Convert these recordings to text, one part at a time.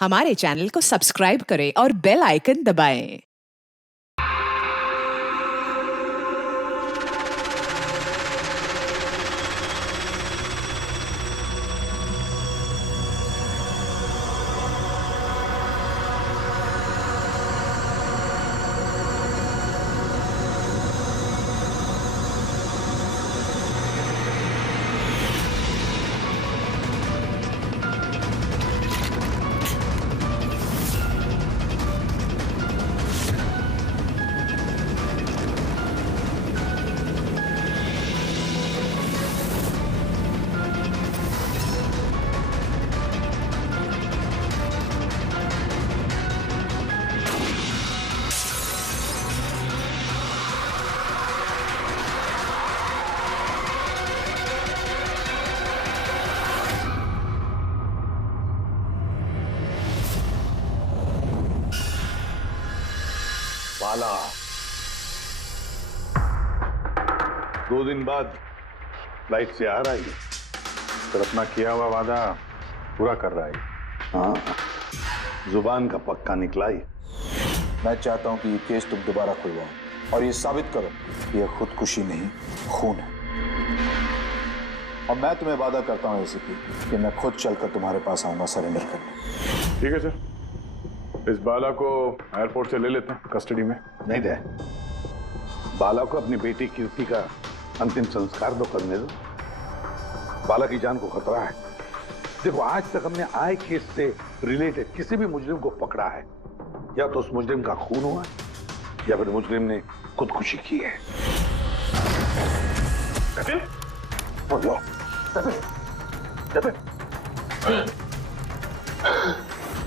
हमारे चैनल को सब्सक्राइब करें और बेल आइकन दबाएं। बाला 2 दिन बाद फ्लाइट से आ रहा है, फिर अपना किया हुआ वादा पूरा कर रहा है। हाँ, जुबान का पक्का निकला ही। मैं चाहता हूं कि ये केस तुम दोबारा खुलवाओ और ये साबित करो कि ये खुदकुशी नहीं खून है। और मैं तुम्हें वादा करता हूं एसीपी कि मैं खुद चलकर तुम्हारे पास आऊंगा सरेंडर करने। ठीक है सर, इस बाला को एयरपोर्ट से ले लेते हैं कस्टडी में। नहीं दे, बाला को अपनी बेटी कीर्ति का अंतिम संस्कार तो करने दो। बाला की जान को खतरा है। देखो, आज तक हमने आए केस से रिलेटेड किसी भी मुजरिम को पकड़ा है, या तो उस मुजरिम का खून हुआ है या फिर मुजरिम ने खुदकुशी की है।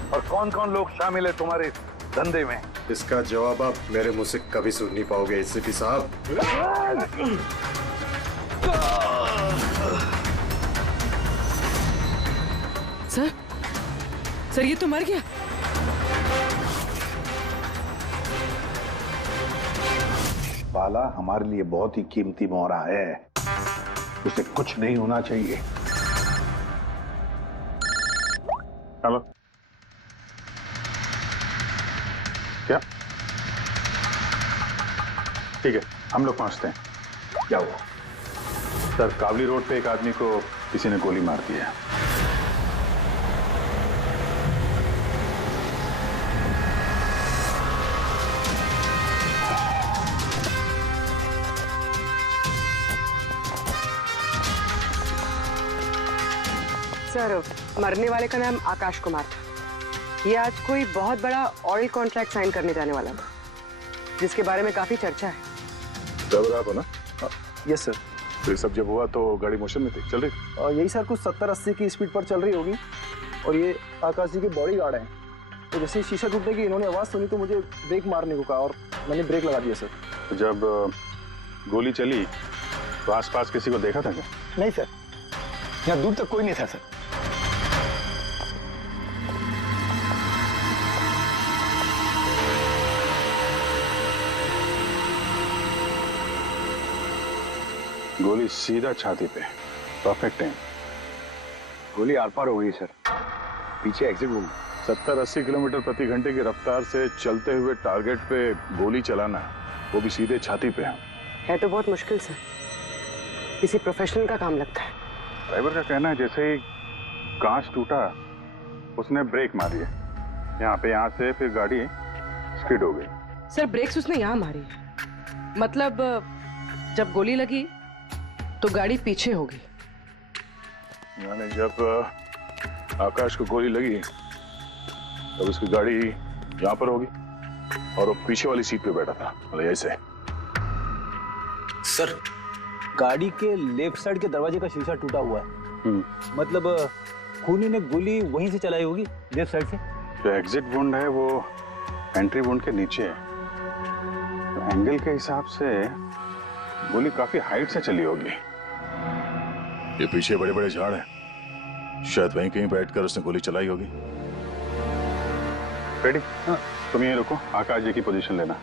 और कौन कौन लोग शामिल है तुम्हारे इस धंधे में? इसका जवाब आप मेरे मुंह से कभी सुन नहीं पाओगे एसीपी साहब। सर ये तो मर गया। बाला हमारे लिए बहुत ही कीमती मोहरा है, उसे कुछ नहीं होना चाहिए। हेलो, क्या? ठीक है, हम लोग पहुंचते हैं। क्या हुआ? सर, कावली रोड पे एक आदमी को किसी ने गोली मार दी है। सर, मरने वाले का नाम आकाश कुमार था। ये आज कोई बहुत बड़ा ऑयल कॉन्ट्रैक्ट साइन करने जाने वाला था, जिसके बारे में काफी चर्चा है। ड्राइवर आप हो ना? Yes sir. तो ये सब जब हुआ तो गाड़ी मोशन में थी, चल रही थी? यही सर कुछ 70-80 की स्पीड पर चल रही होगी। और ये आकाश जी के बॉडी गार्ड हैं, तो जैसे ही शीशा टूटने की इन्होंने आवाज सुनी तो मुझे ब्रेक मारने को कहा और मैंने ब्रेक लगा दिया सर। तो जब गोली चली तो आसपास किसी को देखा था क्या? नहीं सर, यहाँ दूर तक कोई नहीं था सर। गोली सीधा छाती पे, परफेक्ट टाइम। गोली आर पार हो गई सर, पीछे एग्जिट रूम। 70-80 किलोमीटर प्रति घंटे की रफ्तार से चलते हुए टारगेट पे गोली चलाना, वो भी सीधे छाती पे है तो बहुत मुश्किल सर, किसी प्रोफेशनल का काम लगता है। ड्राइवर का कहना है जैसे ही कांच टूटा उसने ब्रेक मारी है यहाँ से, फिर गाड़ी स्किड हो गई। सर, ब्रेक्स उसने यहाँ मारी, मतलब जब गोली लगी तो गाड़ी पीछे होगी। यानी जब आकाश को गोली लगी तब उसकी गाड़ी यहाँ पर होगी और वो पीछे वाली सीट पे बैठा था, मतलब ऐसे। सर, गाड़ी के लेफ्ट साइड के दरवाजे का शीशा टूटा हुआ है। मतलब खूनी ने गोली वहीं से चलाई होगी, लेफ्ट साइड से। जो एग्जिट वुंड है वो एंट्री वुंड के नीचे है, तो एंगल के हिसाब से गोली काफी हाइट से चली होगी। ये पीछे बड़े बड़े झाड़ हैं, शायद वहीं कहीं बैठकर उसने गोली चलाई होगी। रेडी? हाँ। तुम यहीं रुको, आकाश जी की पोजीशन लेना।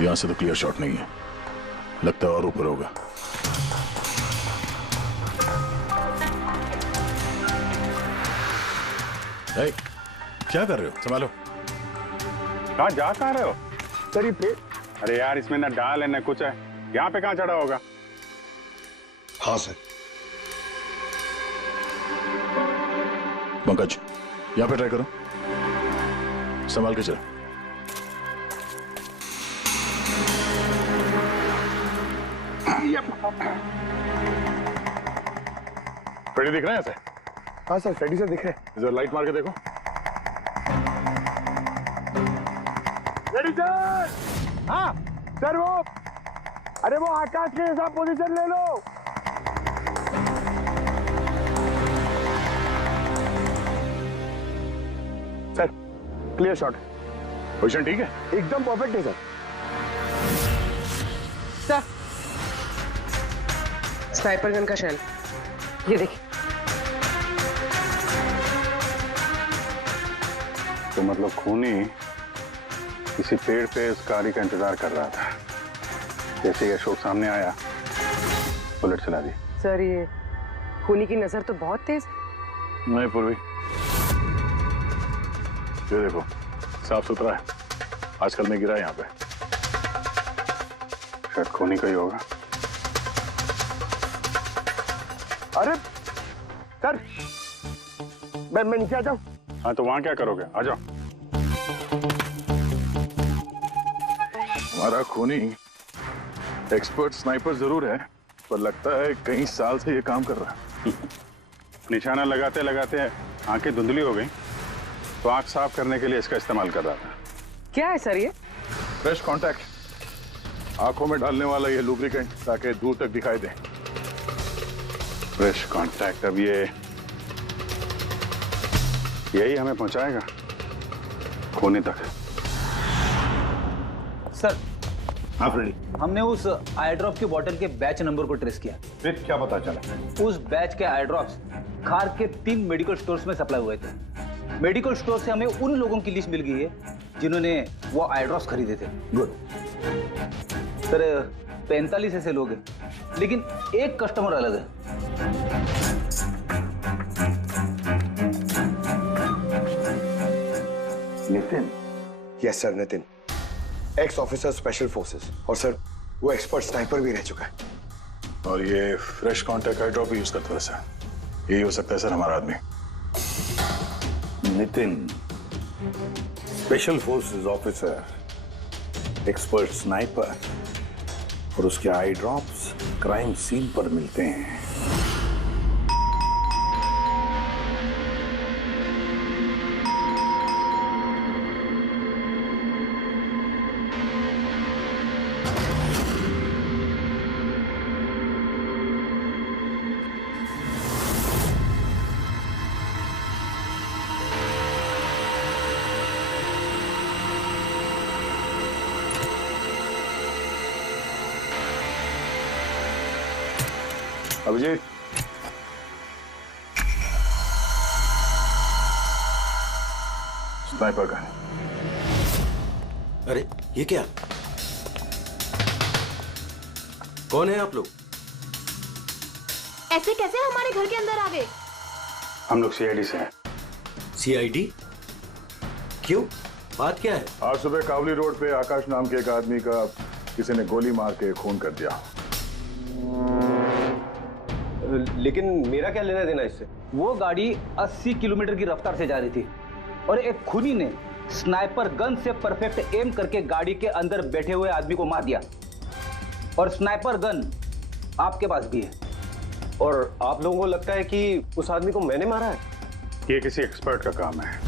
यहां से तो क्लियर शॉट नहीं है, लगता है और ऊपर होगा। ए, क्या कर रहे हो? संभालो। कहाँ जा कहाँ रहे हो? सर ये पेड़, अरे यार इसमें ना डाल है ना कुछ है, यहाँ पे कहाँ चढ़ा होगा? हाँ सर। पंकज, यहाँ पे ट्राई करो, संभाल के चलो। फ्रेडी दिख रहे हैं ऐसे? हाँ सर, फ्रेडी सर दिख रहे हैं। इधर लाइट मार के देखो। Freddy sir! हाँ सर, वो अरे वो आकाश के साथ पोजीशन ले लो। Sir clear shot. पोजीशन ठीक है? एकदम परफेक्ट है सर। सर, स्नाइपर गन का शेल, ये देखिए। तो मतलब खूनी किसी पेड़ पे उस गाड़ी का इंतजार कर रहा था, जैसे ही अशोक सामने आया बुलेट चला दी। सर ये खूनी की नजर तो बहुत तेज है। नहीं पूर्वी, ये देखो साफ सुथरा है, आजकल में गिरा है यहाँ पे, शायद खूनी का ही होगा। अरे सर, मैं नीचे आ जाऊं? हाँ तो वहां क्या करोगे? आ जाओ। हमारा खूनी एक्सपर्ट स्नाइपर जरूर है, पर लगता है कई साल से ये काम कर रहा है। निशाना लगाते लगाते आंखें धुंधली हो गई, तो आंख साफ करने के लिए इसका इस्तेमाल कर रहा था। क्या है सर ये? फ्रेश कांटेक्ट, आंखों में डालने वाला ये लुब्रिकेंट, ताकि दूर तक दिखाई दे। फ्रेश कांटेक्ट, अब यही हमें पहुंचाएगा खूनी तक। सर, हाँ फ्रेडी, हमने उस आई ड्रॉप की बोतल के बैच नंबर को ट्रेस किया। फिर क्या पता चला? उस बैच के आई ड्रॉप्स खार के 3 मेडिकल स्टोर्स में सप्लाई हुए थे। मेडिकल स्टोर से हमें उन लोगों की लिस्ट मिल गई है जिन्होंने वो आई ड्रॉप्स खरीदे थे। गुड। सर 45 ऐसे लोग हैं, लेकिन एक कस्टमर अलग है। Nitin? Yes sir, Nitin, x officer special forces, और सर वो एक्सपर्ट स्नाइपर भी रह चुका है। और ये फ्रेश कांटेक्ट आई ड्रॉप यूज करता है सर, यही हो सकता है सर हमारा आदमी। Nitin, special forces officer, expert sniper और उसके आई ड्रॉप्स क्राइम सीन पर मिलते हैं। Abhijeet, sniper gun. अरे ये क्या? कौन है आप लोग? ऐसे कैसे हमारे घर के अंदर आ गए? हम लोग सीआईडी से हैं। सीआईडी? क्यों? बात क्या है? आज सुबह कावली रोड पे आकाश नाम के एक आदमी का किसी ने गोली मार के खून कर दिया। लेकिन मेरा क्या लेना देना इससे? वो गाड़ी 80 किलोमीटर की रफ्तार से जा रही थी और एक खूनी ने स्नाइपर गन से परफेक्ट एम करके गाड़ी के अंदर बैठे हुए आदमी को मार दिया। और स्नाइपर गन आपके पास भी है। और आप लोगों को लगता है कि उस आदमी को मैंने मारा है? ये किसी एक्सपर्ट का काम है,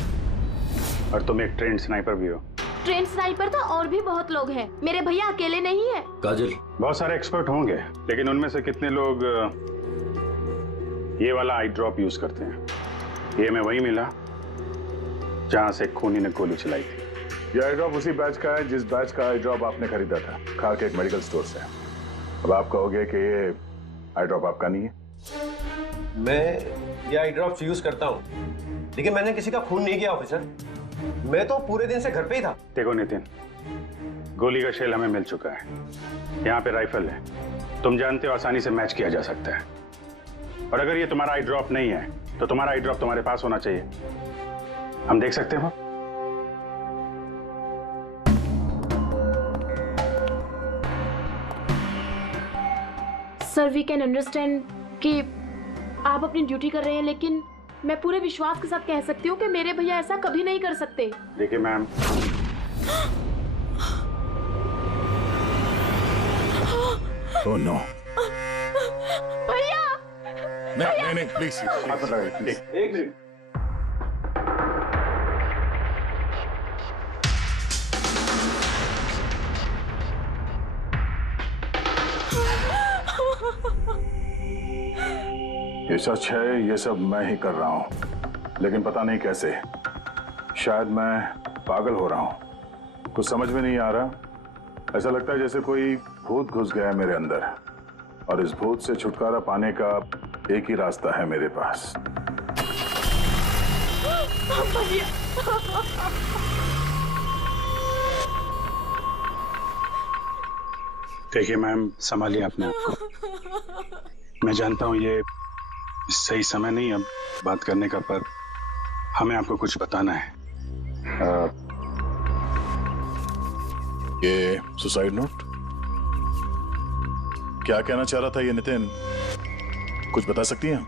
और तुम एक ट्रेंड स्नाइपर भी हो। ट्रेन स्नाइपर तो और भी बहुत लोग हैं, मेरे भैया अकेले नहीं है। काजल, बहुत सारे एक्सपर्ट होंगे, लेकिन उनमें से कितने लोग ये वाला आई ड्रॉप यूज करते हैं? ये मैं वही मिला जहां से खूनी ने गोली चलाई थी। ये आई ड्रॉप उसी बैच का है जिस बैच का आई ड्रॉप आपने खरीदा था खार के एक मेडिकल स्टोर से। अब आप कहोगे कि ये आई ड्रॉप आपका नहीं है। मैं ये आई ड्रॉप्स यूज करता हूँ, लेकिन मैंने किसी का खून नहीं किया ऑफिसर। मैं तो पूरे दिन से घर पे ही था। देखो नितिन, गोली का शेल हमें मिल चुका है। यहाँ पे राइफल है, तुम जानते हो आसानी से मैच किया जा सकता है। और अगर ये तुम्हारा आई ड्रॉप नहीं है तो तुम्हारा आई ड्रॉप तुम्हारे पास होना चाहिए। हम देख सकते हो? सर वी कैन अंडरस्टैंड कि आप अपनी ड्यूटी कर रहे हैं, लेकिन मैं पूरे विश्वास के साथ कह सकती हूँ कि मेरे भैया ऐसा कभी नहीं कर सकते। देखिए मैम, ओह नो, भैया नहीं प्लीज, एक मिनट। ये सच है, ये सब मैं ही कर रहा हूं, लेकिन पता नहीं कैसे। शायद मैं पागल हो रहा हूं, कुछ समझ में नहीं आ रहा। ऐसा लगता है जैसे कोई भूत घुस गया है मेरे अंदर, और इस भूत से छुटकारा पाने का एक ही रास्ता है मेरे पास। देखिए मैम, संभालिए अपने आप को। मैं जानता हूँ ये सही समय नहीं अब बात करने का, पर हमें आपको कुछ बताना है। ये सुसाइड नोट क्या कहना चाह रहा था ये नितिन, कुछ बता सकती हैं?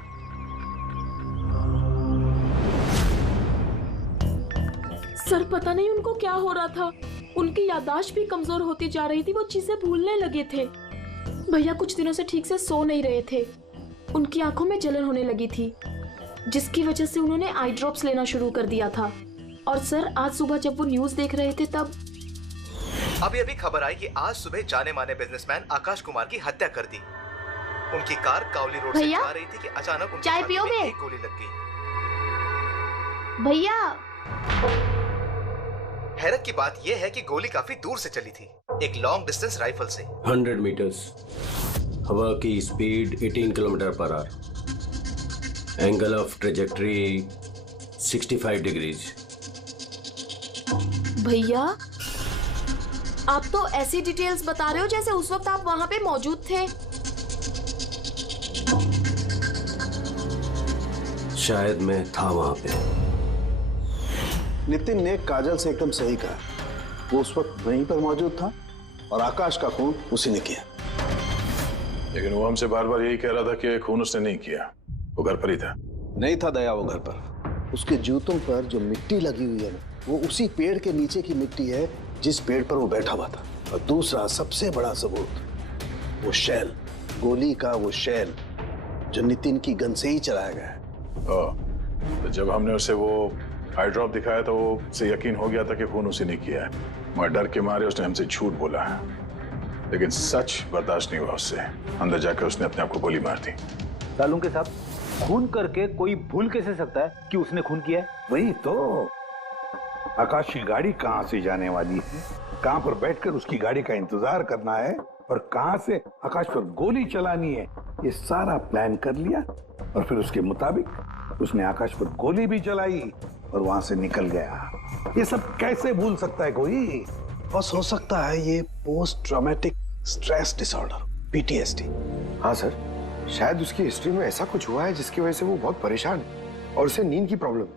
सर पता नहीं उनको क्या हो रहा था, उनकी याददाश्त भी कमजोर होती जा रही थी, वो चीजें भूलने लगे थे। भैया कुछ दिनों से ठीक से सो नहीं रहे थे, उनकी आंखों में जलन होने लगी थी, जिसकी वजह से उन्होंने आई ड्रॉप्स लेना शुरू कर दिया था। और सर आज सुबह जब वो न्यूज देख रहे थे तब अभी खबर आई कि आज सुबह जाने माने बिजनेसमैन आकाश कुमार की हत्या कर दी। उनकी कार कावली रोड से जा रही थी कि अचानक उनकी चाय छाती में पियोगे? एक गोली लग गई। भैया हैरत की बात यह है कि गोली काफी दूर से चली थी, एक लॉन्ग डिस्टेंस राइफल से। 100 मीटर्स, हवा की speed 18 kilometre per hour, angle of trajectory 65 degrees. भैया आप तो ऐसी डिटेल्स बता रहे हो जैसे उस वक्त आप वहां पे मौजूद थे। शायद मैं था वहां पे। नितिन ने काजल से एकदम सही कहा, वो उस वक्त वहीं पर मौजूद था और आकाश का खून उसी ने किया। लेकिन वो हमसे बार बार यही कह रहा था कि खून उसने नहीं किया, वो घर पर ही था। नहीं था दया वो घर पर। उसके जूतों पर जो मिट्टी लगी हुई है ना, वो उसी पेड़ के नीचे की मिट्टी है जिस पेड़ पर वो बैठा हुआ था। और दूसरा सबसे बड़ा सबूत, वो शेल, गोली का वो शेल जो नितिन की गन से ही चलाया गया है। तो जब हमने उसे वो आई ड्रॉप दिखाया तो वो उसे यकीन हो गया था कि खून उसी ने किया है, मगर डर के मारे उसने हमसे झूठ बोला है। लेकिन सच बर्दाश्त नहीं हुआ उससे, अंदर जाकर उसने अपने आप को गोली मार दी। सालूं के साहब, खून करके कोई भूल कैसे सकता है कि उसने खून किया है? वही तो, आकाश की गाड़ी कहाँ से जाने वाली है, कहाँ पर बैठकर उसकी गाड़ी का इंतजार करना है और कहाँ से आकाश पर गोली चलानी है, ये सारा प्लान कर लिया। और फिर उसके मुताबिक उसने आकाश पर गोली भी चलाई और वहां से निकल गया। ये सब कैसे भूल सकता है कोई? बस हो सकता है ये post traumatic stress disorder, PTSD। हाँ सर, शायद उसकी हिस्ट्री में ऐसा कुछ हुआ है जिसकी वजह से वो बहुत परेशान है और उसे नींद की प्रॉब्लम है।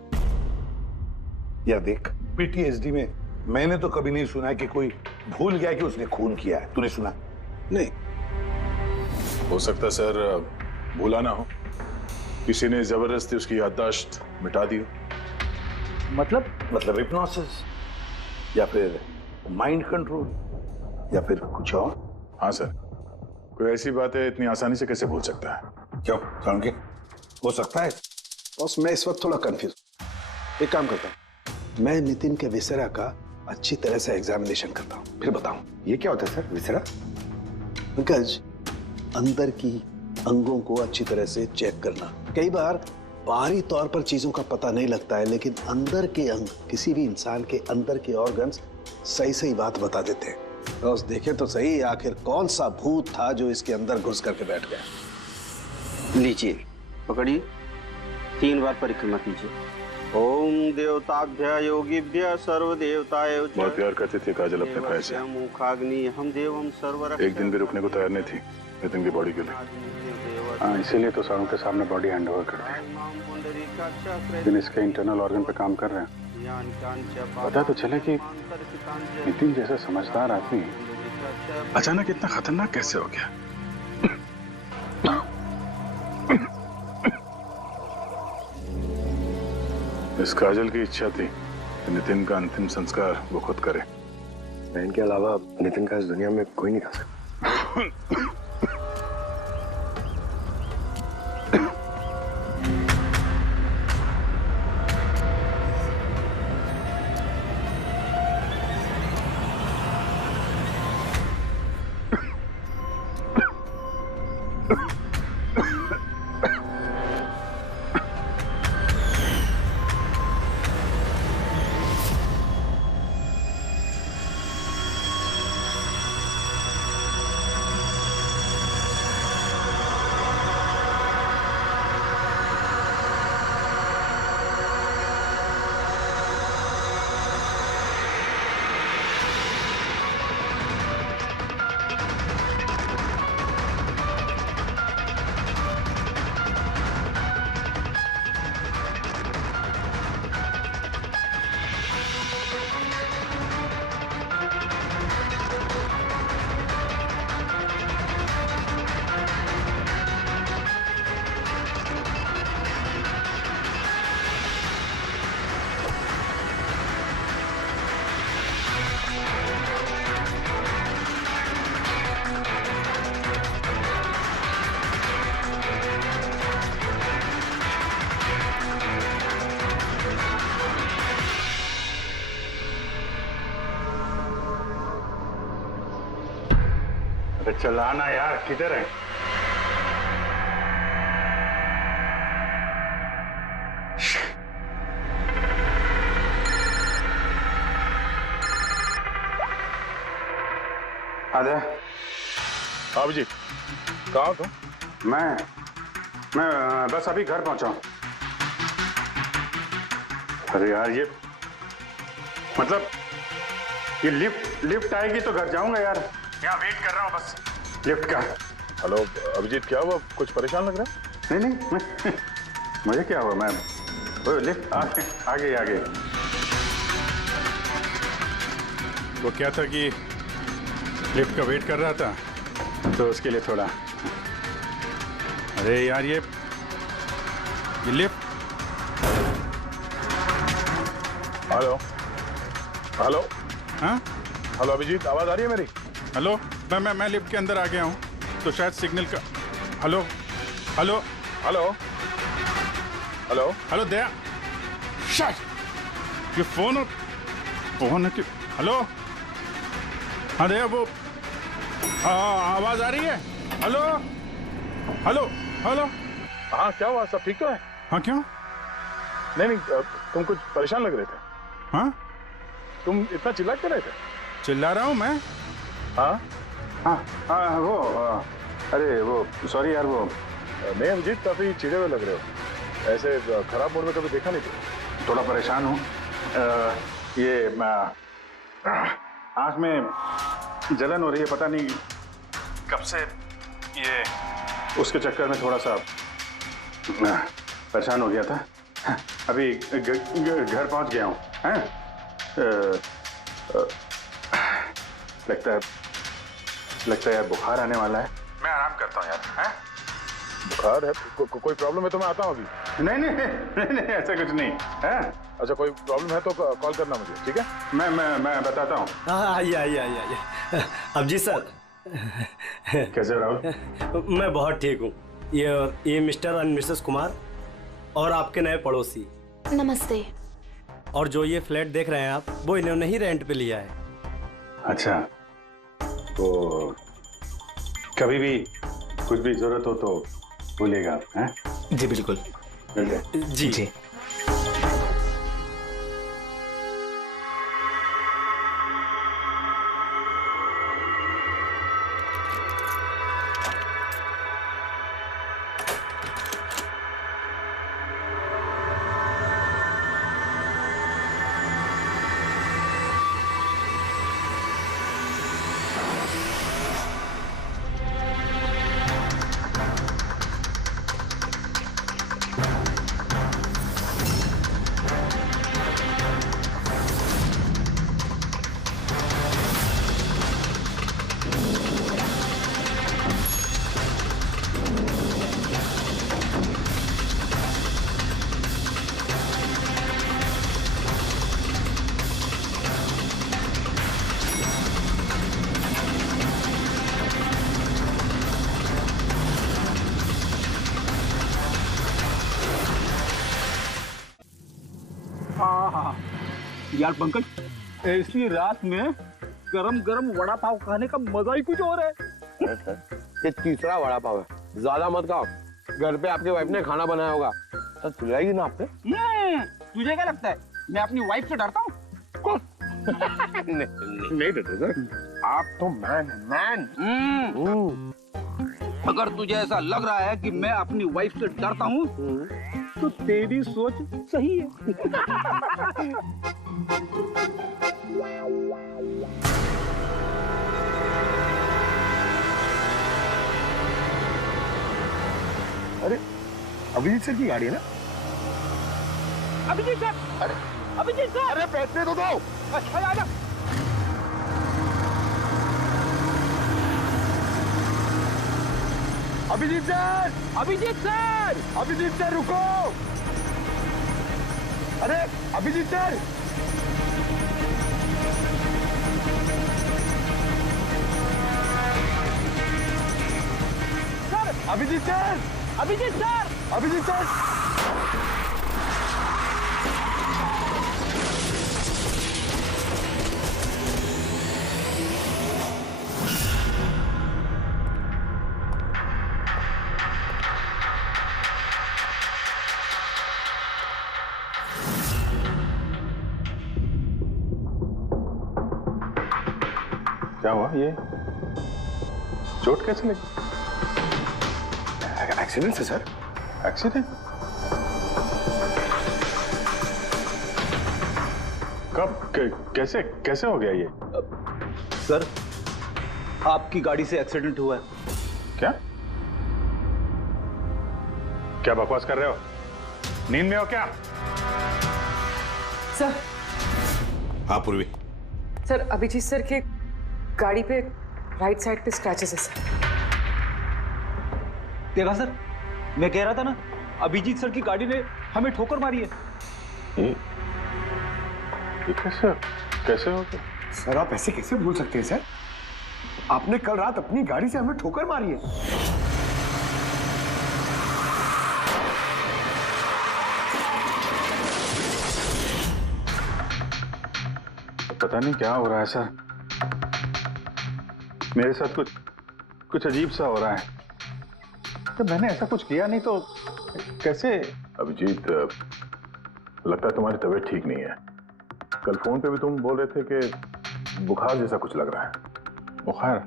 यार देख, PTSD में मैंने तो कभी नहीं सुना कि कोई भूल गया कि उसने खून किया है। तूने सुना? नहीं। हो सकता सर भूला ना हो, किसी ने जबरदस्ती उसकी याददाश्त मिटा दी हो। मतलब हिप्नोसिस, या फिर माइंड कंट्रोल, या फिर कुछ और। हाँ सर, कोई ऐसी बातें इतनी आसानी से कैसे भूल सकता है? क्यों समझे? हो सकता है। बस मैं इस वक्त थोड़ा कंफ्यूज। एक काम करता हूँ, मैं नितिन के विसरा का अच्छी तरह से एग्जामिनेशन करता हूँ, फिर बताऊँ। ये क्या होता है सर, विसरा? पंकज, अंदर की अंगों को अच्छी तरह से चेक करना। कई बार बाहरी तौर पर चीजों का पता नहीं लगता है, लेकिन अंदर के अंग, किसी भी इंसान के अंदर के ऑर्गन्स सही सही बात बता देते हैं। तो देखें तो सही, आखिर कौन सा भूत था जो इसके अंदर घुस करके बैठ गया। लीजिए, पकड़िए, 3 बार परिक्रमा कीजिए। ओम देवताभ्य योगिभ्य सर्वदेवताय बहुत प्यार करती थी काजल अपने भाई से। मुखाग्नि हम देवम सर्वरक्षक। एक दिन भी रुकने को तैयार नहीं थी नितिन की बॉडी के लिए। हाँ, इसीलिए तो सारों के सामने बॉडी हैंड ओवर कर दी। लेकिन इसके इंटरनल ऑर्गन पे काम कर रहे हैं। पता तो चले कि नितिन जैसा समझदार आदमी अचानक इतना खतरनाक कैसे हो गया। इस काजल की इच्छा थी कि नितिन का अंतिम संस्कार वो खुद करे। बहन के अलावा नितिन का इस दुनिया में कोई नहीं कर सकता। चलाना यार, किधर है? आदे, आप जी कहाँ हो? मैं बस अभी घर पहुंचा हूं। अरे यार ये मतलब ये लिफ्ट आएगी तो घर जाऊंगा यार। यहाँ वेट कर रहा हूँ बस लिफ्ट का। हेलो अभिजीत, क्या हुआ? कुछ परेशान लग रहा है? नहीं मुझे क्या हुआ, मैं वो लिफ्ट आगे। वो क्या था कि लिफ्ट का वेट कर रहा था तो उसके लिए थोड़ा। अरे यार ये लिफ्ट। हेलो हाँ हेलो अभिजीत, आवाज आ रही है मेरी? हेलो मैं लिफ्ट के अंदर आ गया हूँ तो शायद सिग्नल का। हेलो दया, ये फोन है कि? हेलो हाँ दया, वो आवाज आ रही है? हेलो हाँ क्या हुआ, सब ठीक तो है? हाँ क्यों? नहीं तुम कुछ परेशान लग रहे थे। हाँ तुम इतना चिल्ला क्यों रहे थे? चिल्ला रहा हूँ मैं? हाँ वो अरे वो सॉरी यार, वो नहीं अभिजीत, काफी चिढ़े हुए लग रहे हो, ऐसे खराब मूड में कभी देखा नहीं था। थोड़ा परेशान हूँ, ये आँख में जलन हो रही है, पता नहीं कब से, ये उसके चक्कर में थोड़ा सा परेशान हो गया था। अभी घर पहुँच गया हूँ। लगता है यार बुखार आने वाला है, मैं आराम करता हूँ यार। बुखार है? कोई प्रॉब्लम है तो मैं आता हूँ अभी। नहीं ऐसा कुछ नहीं है। अच्छा कोई प्रॉब्लम है तो कॉल करना मुझे, ठीक है? मैं बताता हूँ। आइए अभिजीत सर। कैसे हो राहुल? मैं बहुत ठीक हूँ। ये मिस्टर एंड मिसेस कुमार और आपके नए पड़ोसी। नमस्ते। और जो ये फ्लैट देख रहे हैं आप, वो इन्होंने ही रेंट पे लिया है। अच्छा, तो कभी भी कुछ भी जरूरत हो तो बोलिएगा आप। हैं? जी बिल्कुल। जी। यार पंकज, ऐसी रात में गरम गरम वड़ा पाव खाने का मजा ही कुछ और है। ये तीसरा वड़ा पाव है, ज्यादा मत खाओ। घर पे आपकी वाइफ ने खाना बनाया होगा तो खिलाएगी ना आपने। तुझे क्या लगता है मैं अपनी वाइफ से डरता हूँ? नहीं डरते सर, आप तो मैन। अगर तुझे ऐसा लग रहा है कि मैं अपनी वाइफ से डरता हूँ तो तेरी सोच सही है। अरे अभिजीत सर की गाड़ी है ना? अभिजीत सर, अभिजीत सर, अरे पैसे तो दो। अच्छा आजा। Abhijeet sir, Abhijeet sir, Abhijeet sir रुको। अरे Abhijeet sir, Abhijeet sir, Abhijeet sir, Abhijeet sir. क्या हुआ? ये चोट कैसे लगी? एक्सीडेंट है सर। एक्सीडेंट? कब? कैसे कैसे हो गया ये? सर, आपकी गाड़ी से एक्सीडेंट हुआ है। क्या क्या बकवास कर रहे हो? नींद में हो क्या? सर। हाँ पूर्वी। सर, अभिजीत सर के गाड़ी पे राइट साइड पे स्क्रैचेस है सर। देखा सर, मैं कह रहा था ना, अभिजीत सर की गाड़ी ने हमें ठोकर मारी है। ये कैसे कैसे हो गया? सर आप ऐसे कैसे भूल सकते हैं सर? आपने कल रात अपनी गाड़ी से हमें ठोकर मारी है। पता नहीं क्या हो रहा है सर, मेरे साथ कुछ अजीब सा हो रहा है। तो मैंने ऐसा कुछ किया नहीं तो कैसे? अभिजीत, लगता है तुम्हारी तबीयत ठीक नहीं है। कल फोन पे भी तुम बोल रहे थे कि बुखार जैसा कुछ लग रहा है। बुखार?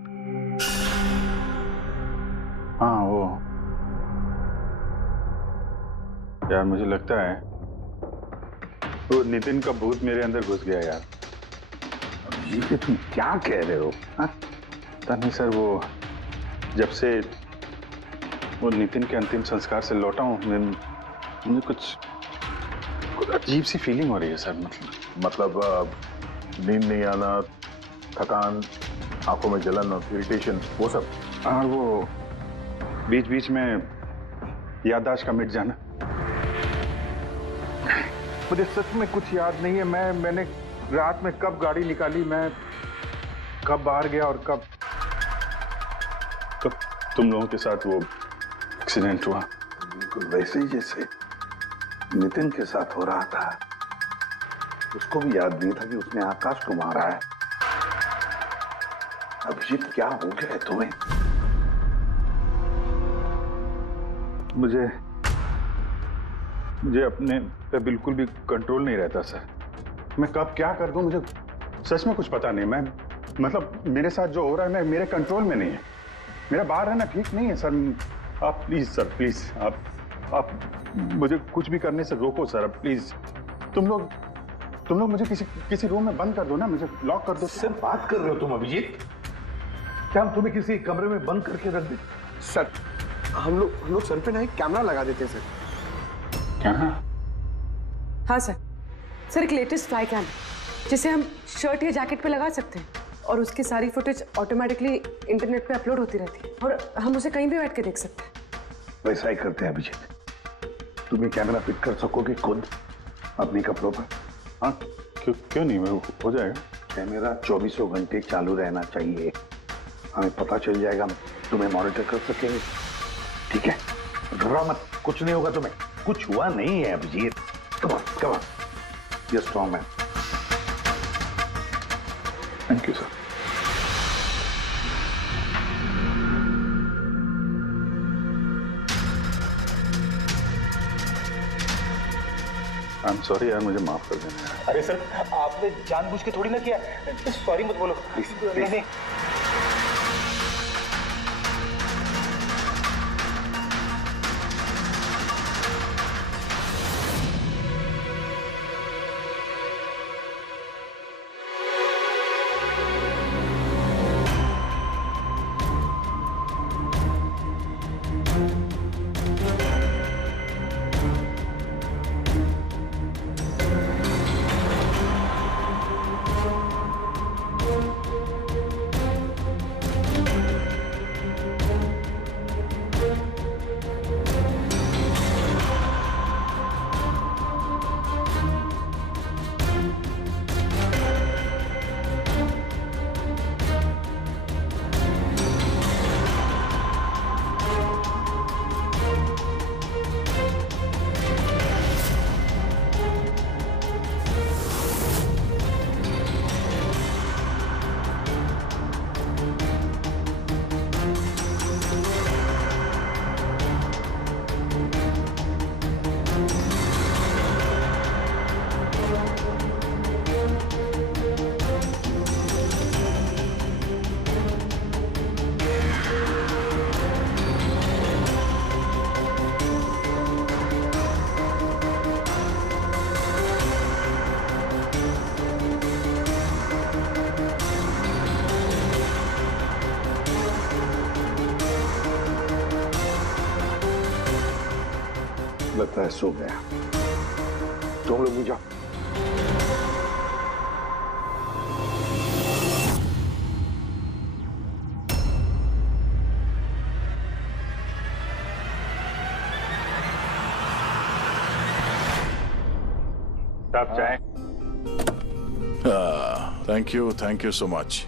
हाँ वो यार, मुझे लगता है वो नितिन का भूत मेरे अंदर घुस गया यार। अभिजीत, तुम क्या कह रहे हो? पता नहीं सर, वो जब से वो नितिन के अंतिम संस्कार से लौटा हूँ, मुझे कुछ अजीब सी फीलिंग हो रही है सर। मतलब नींद नहीं आना, थकान, आंखों में जलन और इरिटेशन, वो सब? और वो बीच बीच में याददाश्त का मिट जाना। मुझे सच में कुछ याद नहीं है। मैंने रात में कब गाड़ी निकाली, मैं कब बाहर गया और कब तुम लोगों के साथ वो एक्सीडेंट हुआ। बिल्कुल वैसे ही जैसे नितिन के साथ हो रहा था। उसको भी याद नहीं था कि उसने आकाश को मारा है। अभिजीत, क्या हो गया है तुम्हें? मुझे अपने पे बिल्कुल भी कंट्रोल नहीं रहता सर। मैं कब क्या कर दूं, मुझे सच में कुछ पता नहीं। मैं मतलब मेरे साथ जो हो रहा है मेरे कंट्रोल में नहीं है। मेरा बाहर रहना ठीक नहीं है सर। आप प्लीज सर, प्लीज आप मुझे कुछ भी करने से रोको सर, प्लीज। तुम लोग मुझे किसी रूम में बंद कर दो ना, मुझे लॉक कर दो। सिर्फ बात कर रहे हो तुम अभिजीत? क्या हम तुम्हें किसी कमरे में बंद करके रख दें? सर हम लोग सर पे ना एक कैमरा लगा देते हैं सर। कैमरा? हाँ सर, एक लेटेस्ट फ्लाई कैम जिसे हम शर्ट या जैकेट पे लगा सकते हैं और उसकी सारी फुटेज ऑटोमेटिकली इंटरनेट पे अपलोड होती रहती है और हम उसे कहीं भी बैठ के देख सकते हैं। वैसा ही करते हैं अभिजीत। तुम ये कैमरा फिट कर सकोगे खुद अपने कपड़ों पर? हाँ, क्यों नहीं, हो जाएगा। कैमरा 24 घंटे चालू रहना चाहिए। हमें पता चल जाएगा, तुम्हें मॉनिटर कर सकेंगे। ठीक है, घबराओ मत, कुछ नहीं होगा तुम्हें। कुछ हुआ नहीं है Abhijeet. Come on, you strong man. Thank you sir. I am sorry यार, मुझे माफ कर देना। अरे सर, आपने जानबूझ के थोड़ी ना किया। सॉरी मत बोलो। नहीं नहीं। लगता है सो गया। तुम लोग भी जाओ। आप चाहें? Thank you so much.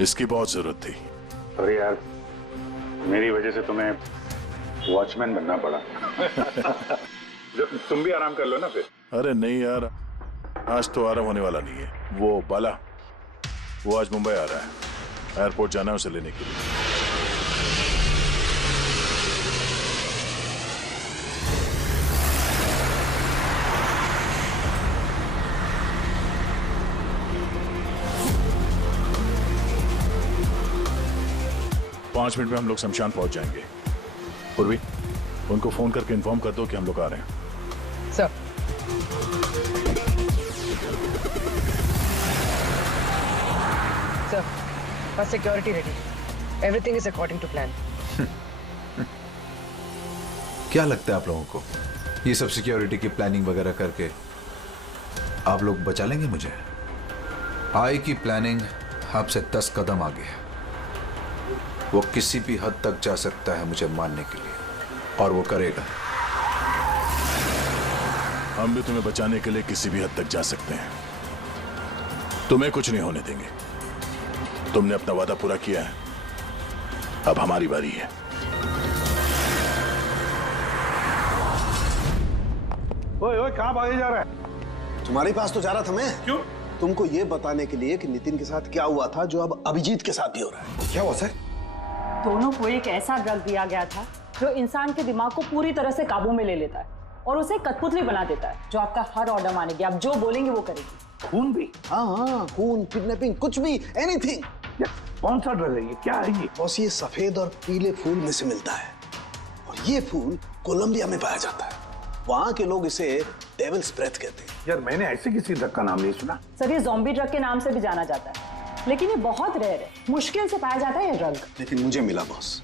इसकी बहुत जरूरत थी। अरे यार, मेरी वजह से तुम्हें वॉचमैन बनना पड़ा। तुम भी आराम कर लो ना फिर। अरे नहीं यार, आज तो आराम होने वाला नहीं है। वो बाला, वो आज मुंबई आ रहा है, एयरपोर्ट जाना है उसे लेने के लिए। पांच मिनट में हम लोग शमशान पहुंच जाएंगे। पूर्वी, उनको फोन करके इन्फॉर्म कर दो कि हम लोग आ रहे हैं। Sir. Sir, first security ready. Everything is according to plan. क्या लगता है आप लोगों को, ये सब सिक्योरिटी की प्लानिंग वगैरह करके आप लोग बचा लेंगे मुझे? आई की प्लानिंग आपसे 10 कदम आगे है। वो किसी भी हद तक जा सकता है मुझे मारने के लिए, और वो करेगा। हम भी तुम्हें बचाने के लिए किसी भी हद तक जा सकते हैं। तुम्हें कुछ नहीं होने देंगे। तुमने अपना वादा पूरा किया है, अब हमारी बारी है। ओए ओए, कहां भागे जा रहा है? तुम्हारे पास तो जा रहा था मैं। क्यों? तुमको ये बताने के लिए कि नितिन के साथ क्या हुआ था, जो अब अभिजीत के साथ भी हो रहा है। क्या हुआ सर? दोनों को एक ऐसा ड्रग दिया गया था जो इंसान के दिमाग को पूरी तरह से काबू में ले लेता है और उसे कठपुतली बना देता है, जो आपका हर ऑर्डर मानेगी। आप जो बोलेंगे वो करेगी। खून भी? हाँ, खून, किडनैपिंग, कुछ भी, एनीथिंग। कौन सा ड्रग है ये? क्या है ये? बॉस, ये सफेद और पीले फूल में से मिलता है, और ये फूल कोलंबिया में पाया जाता है। वहां के लोग इसे डेविल्स ब्रेथ कहते हैं। यार, मैंने ऐसे किसी ड्रग का नाम नहीं सुना। सर, ये ज़ॉम्बी ड्रग के नाम से भी जाना जाता है, लेकिन ये बहुत रेयर है, मुश्किल से पाया जाता है ये ड्रग। लेकिन मुझे मिला बॉस,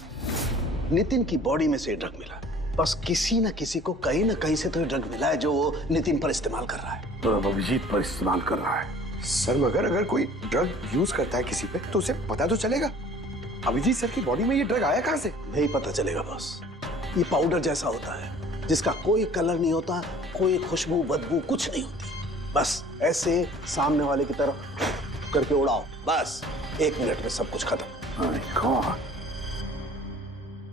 नितिन की बॉडी में से ड्रग मिला। बस किसी न किसी को कहीं ना कहीं से तो ये ड्रग मिला है, जो वो नितिन पर इस्तेमाल कर रहा है। तो अब अभिजीत पर इस्तेमाल कर रहा है। सर, मगर अगर कोई ड्रग यूज करता है किसी पे, तो उसे पता तो चलेगा। अभिजीत सर की बॉडी में ये ड्रग आया कहां से? नहीं पता चलेगा बॉस। ये पाउडर जैसा होता है, जिसका कोई कलर नहीं होता, कोई खुशबू बदबू कुछ नहीं होती। बस ऐसे सामने वाले की तरफ करके उड़ाओ, बस 1 मिनट में सब कुछ खत्म।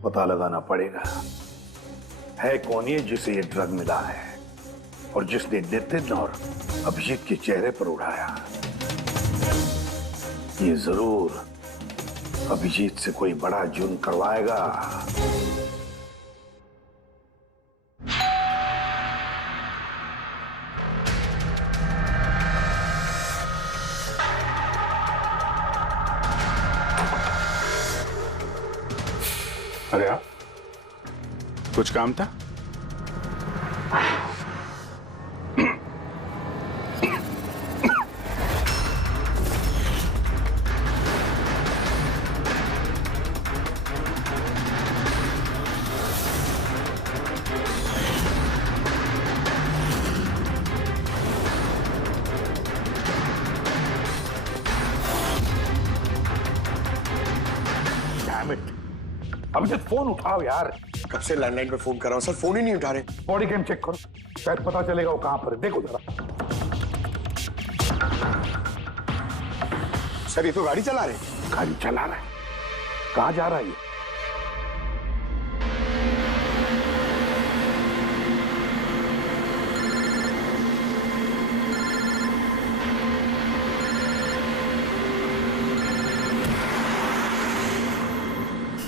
पता लगाना पड़ेगा है कौन ये जिसे ये ड्रग मिला है, और जिसने नितिन और अभिजीत के चेहरे पर उड़ाया। ये जरूर अभिजीत से कोई बड़ा जुर्म करवाएगा। अरे आप कुछ काम था? अभिजीत फोन उठाओ यार। कब से लैंडलाइन पे फोन कर रहा हूँ सर, फोन ही नहीं उठा रहे। बॉडी कैम चेक करो, शायद पता चलेगा वो कहां पर है। देखो जरा। सर ये तो गाड़ी चला रहे। गाड़ी चला रहा है? कहां जा रहा है ये?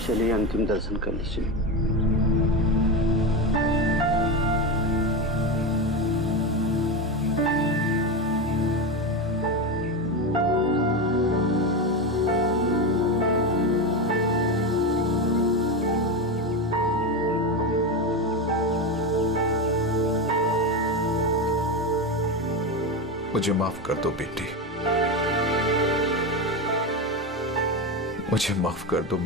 चलिए अंतिम दर्शन कर लीजिए। मुझे माफ कर दो बेटी, मुझे माफ कर दो।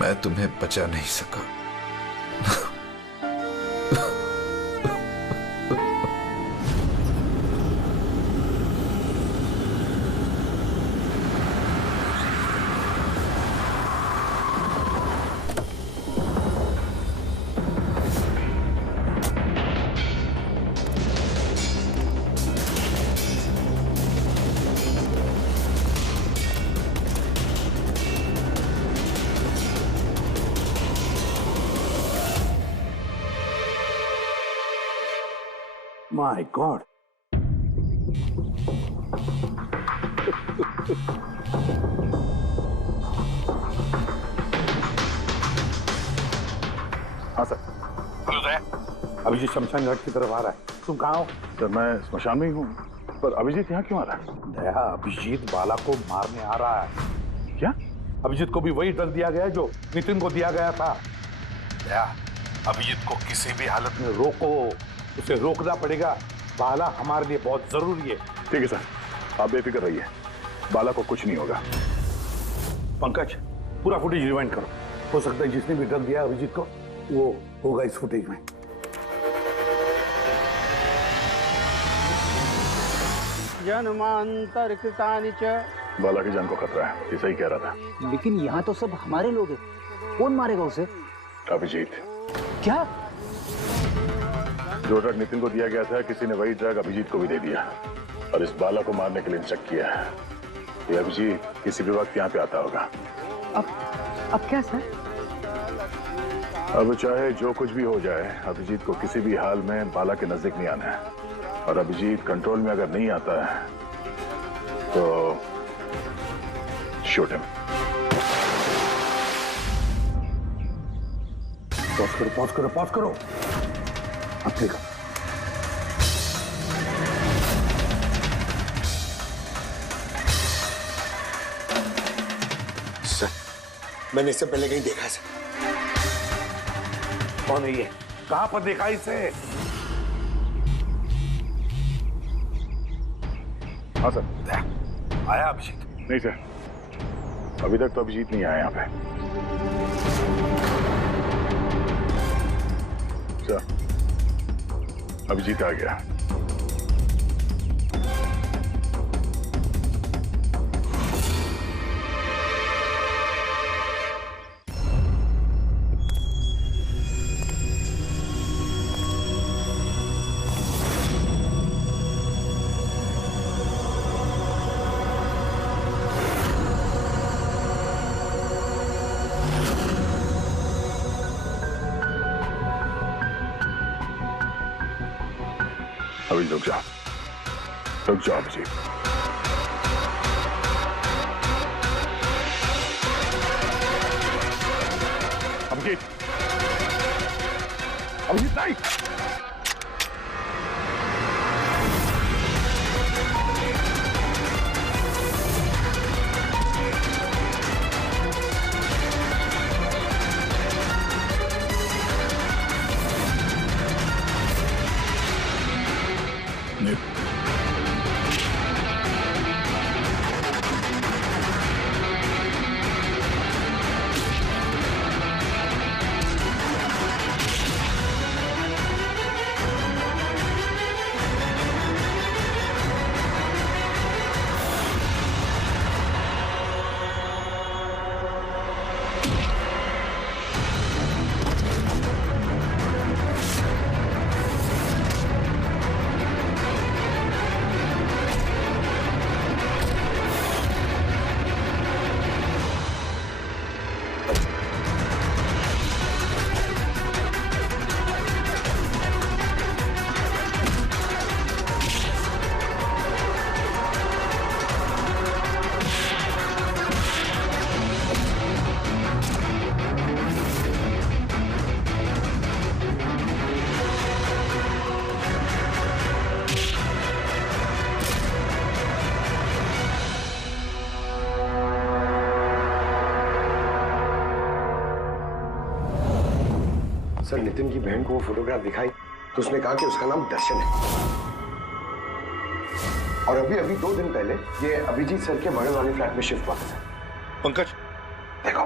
मैं तुम्हें बचा नहीं सका। My God. हाँ सर। अभिजीत शमशान घाट की तरफ आ रहा है। तुम कहाँ हो? सर मैं स्मशान में ही हूँ, पर अभिजीत यहाँ क्यों आ रहा है? दया, अभिजीत बाला को मारने आ रहा है। क्या? अभिजीत को भी वही ड्रग दिया गया जो नितिन को दिया गया था। दया, अभिजीत को किसी भी हालत में रोको, उसे रोकना पड़ेगा। बाला हमारे लिए बहुत जरूरी है। ठीक है सर, आप बेफिक्र रहिए, बाला को कुछ नहीं होगा। पंकज, पूरा फुटेज रिवाइंड करो। हो सकता है जिसने भी ड्रग दिया अभिजीत को वो होगा इस फुटेज में। जन्मांतरकृतानि च। बाला की जान को खतरा है, ये सही कह रहा था। लेकिन यहाँ तो सब हमारे लोग हैं, कौन मारेगा उसे? अभिजीत। क्या? जो ड्रग नितिन को दिया गया था, किसी ने वही ड्रग अभिजीत को भी दे दिया और इस बाला को मारने के लिए इंस्ट्रक्ट किया है। ये अभिजीत किसी भी वक्त यहाँ पे आता होगा। अब क्या सर? अब चाहे जो कुछ भी हो जाए, अभिजीत को किसी भी हाल में बाला के नजदीक नहीं आना है। और अभिजीत कंट्रोल में अगर नहीं आता है तो शूट हिम। पॉज करो, पॉज करो, पॉज करो। अब देखो। सर, मैंने इससे पहले कहीं देखा है सर। कौन है ये? कहां पर देखा इसे? हाँ सर। आया अभिजीत? नहीं सर, अभी तक तो अभिजीत नहीं आया यहाँ पे। सर, अभिजीत आ गया। अभी रुक जाओ अभिजीत। अभिजीत, अभिजीत नहीं। सर, नितिन की बहन को वो फोटोग्राफ दिखाई तो उसने कहा कि उसका नाम दर्शन है। और अभी अभी 2 दिन पहले ये अभिजीत सर के बगल वाले फ्लैट में शिफ्ट हुआ था। पंकज, देखो।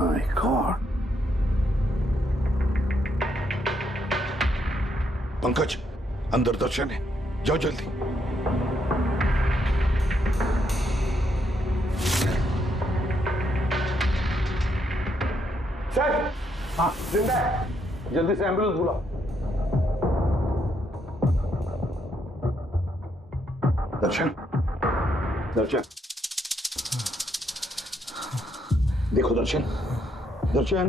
My God. पंकज, अंदर दर्शन है, जाओ जल्दी। सर, हाँ जिंदा है, जल्दी से एम्बुलेंस बुलाओ। दर्शन, दर्शन, देखो दर्शन, दर्शन,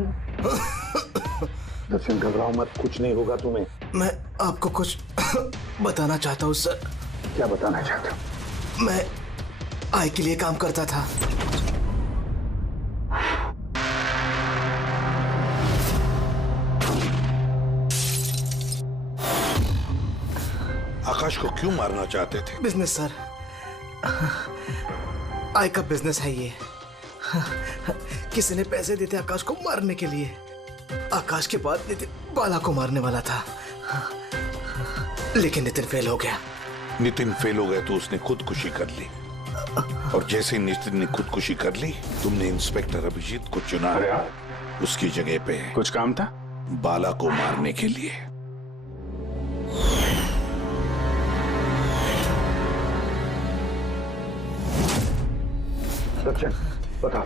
दर्शन घबराओ मत, कुछ नहीं होगा तुम्हें। मैं आपको कुछ बताना चाहता हूँ सर। क्या बताना चाहते हो? मैं आय के लिए काम करता था। आकाश को क्यों मारना चाहते थे? बिजनेस सर, आय का बिजनेस है ये। किसी ने पैसे देते आकाश को मारने के लिए। आकाश के बाद नितिन बाला को मारने वाला था, लेकिन नितिन फेल हो गया। नितिन फेल हो गया तो उसने खुदकुशी कर ली, और जैसे नितिन ने खुदकुशी कर ली, तुमने इंस्पेक्टर अभिजीत को चुना उसकी जगह पे। कुछ काम था? बाला को मारने के लिए। दर्शन, बताओ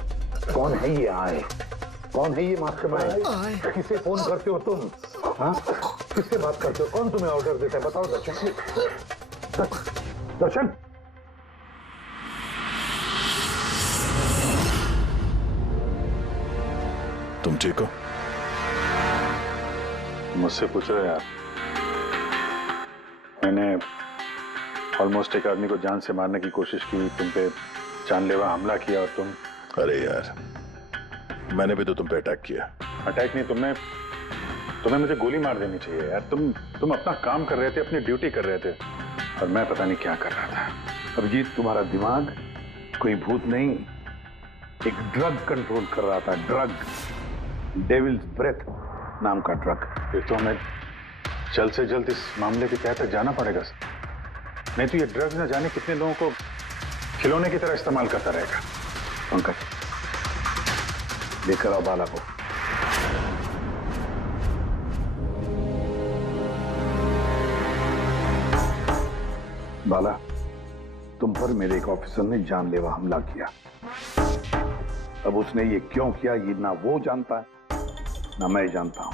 कौन है ये आए? कौन है ये मास्टरमाइंड? किसे फोन करते हो तुम? हाँ, किससे बात करते हो? कौन तुम्हें ऑर्डर देता है? बताओ दर्शन। दर्शन, तुम ठीक हो? मुझसे पूछ रहे यार। मैंने ऑलमोस्ट एक आदमी को जान से मारने की कोशिश की, तुम पे जानलेवा हमला किया, और तुम। अरे यार, मैंने भी तो तुम पे अटैक किया। अटैक नहीं, तुम्हें मुझे गोली मार देनी चाहिए यार। तुम अपना काम कर रहे थे, अपनी ड्यूटी कर रहे थे, और मैं पता नहीं क्या कर रहा था। अभिजीत, तुम्हारा दिमाग कोई भूत नहीं, एक ड्रग कंट्रोल कर रहा था। ड्रग, डेविल्स ब्रेथ नाम का ड्रग। फिर तो हमें जल्द से जल्द इस मामले के तह तक जाना पड़ेगा। नहीं तो ये ड्रग्स न जाने कितने लोगों को खिलौने की तरह इस्तेमाल करता रहेगा। पंकज, लेकर आओ बाला को। बाला, तुम पर मेरे एक ऑफिसर ने जानलेवा हमला किया। अब उसने ये क्यों किया, ये ना वो जानता है ना मैं जानता हूं।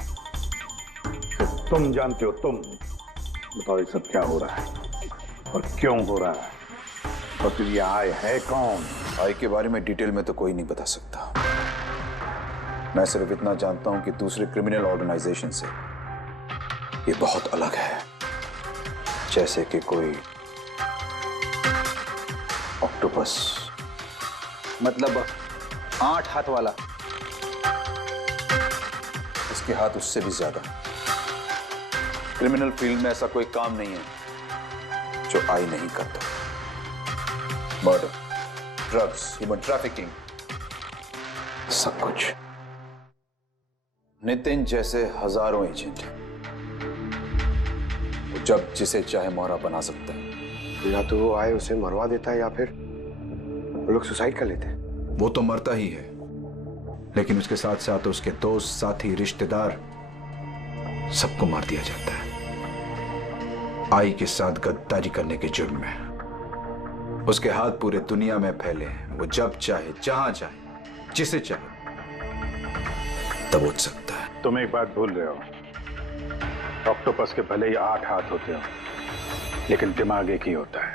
तो तुम जानते हो। तुम बताओ ये सब क्या हो रहा है और क्यों हो रहा है, और फिर ये आय है कौन? आय के बारे में डिटेल में तो कोई नहीं बता सकता। मैं सिर्फ इतना जानता हूं कि दूसरे क्रिमिनल ऑर्गेनाइजेशन से ये बहुत अलग है। जैसे कि कोई ऑक्टोपस। मतलब 8 हाथ वाला। इसके हाथ उससे भी ज्यादा। क्रिमिनल फील्ड में ऐसा कोई काम नहीं है जो आई नहीं करता। मर्डर, ड्रग्स, ह्यूमन ट्रैफिकिंग, सब कुछ। नितिन जैसे हजारों एजेंट हैं। वो जब जिसे चाहे मोहरा बना सकता है। या तो वो आए उसे मरवा देता है या फिर वो लोग सुसाइड कर लेते हैं। वो तो मरता ही है, लेकिन उसके साथ साथ उसके दोस्त, साथी, रिश्तेदार सबको मार दिया जाता है आई के साथ गद्दारी करने के जुर्म में। उसके हाथ पूरे दुनिया में फैले हैं। वो जब चाहे, जहां चाहे, जिसे चाहे दबोच सकता है। तुम एक बात भूल रहे हो, ऑक्टोपस के भले ही 8 हाथ होते हो, लेकिन दिमाग एक ही होता है।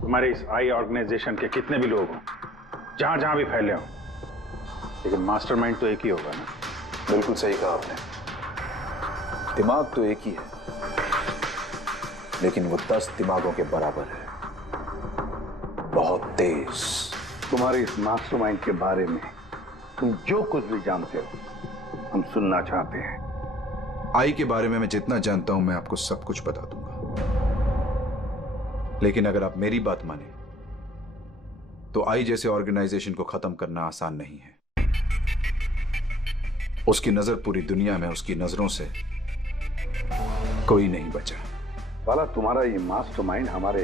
तुम्हारे इस आई ऑर्गेनाइजेशन के कितने भी लोग हों, जहां जहां भी फैले हों, लेकिन मास्टरमाइंड तो एक ही होगा ना। बिल्कुल सही कहा आपने। दिमाग तो एक ही है, लेकिन वो 10 दिमागों के बराबर है। बहुत तेज। तुम्हारे इस मास्टरमाइंड के बारे में तुम जो कुछ भी जानते हो हम सुनना चाहते हैं। आई के बारे में मैं जितना जानता हूं मैं आपको सब कुछ बता दूंगा, लेकिन अगर आप मेरी बात माने तो आई जैसे ऑर्गेनाइजेशन को खत्म करना आसान नहीं है। उसकी नजर पूरी दुनिया में, उसकी नजरों से कोई नहीं बचा। बाला, तुम्हारा ये मास्टरमाइंड हमारे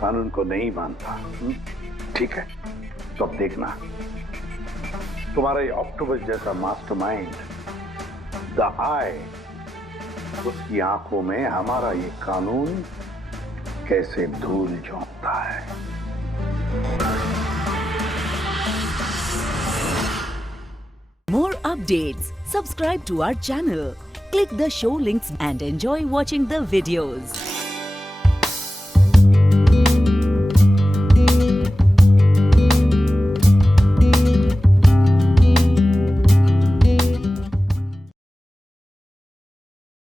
कानून को नहीं मानता। ठीक है, तो अब देखना, तुम्हारा ये ऑक्टोपस जैसा मास्टरमाइंड द आई, उसकी आंखों में हमारा ये कानून कैसे धूल झोंकता है। More updates, subscribe to our channel, click the show links and enjoy watching the videos.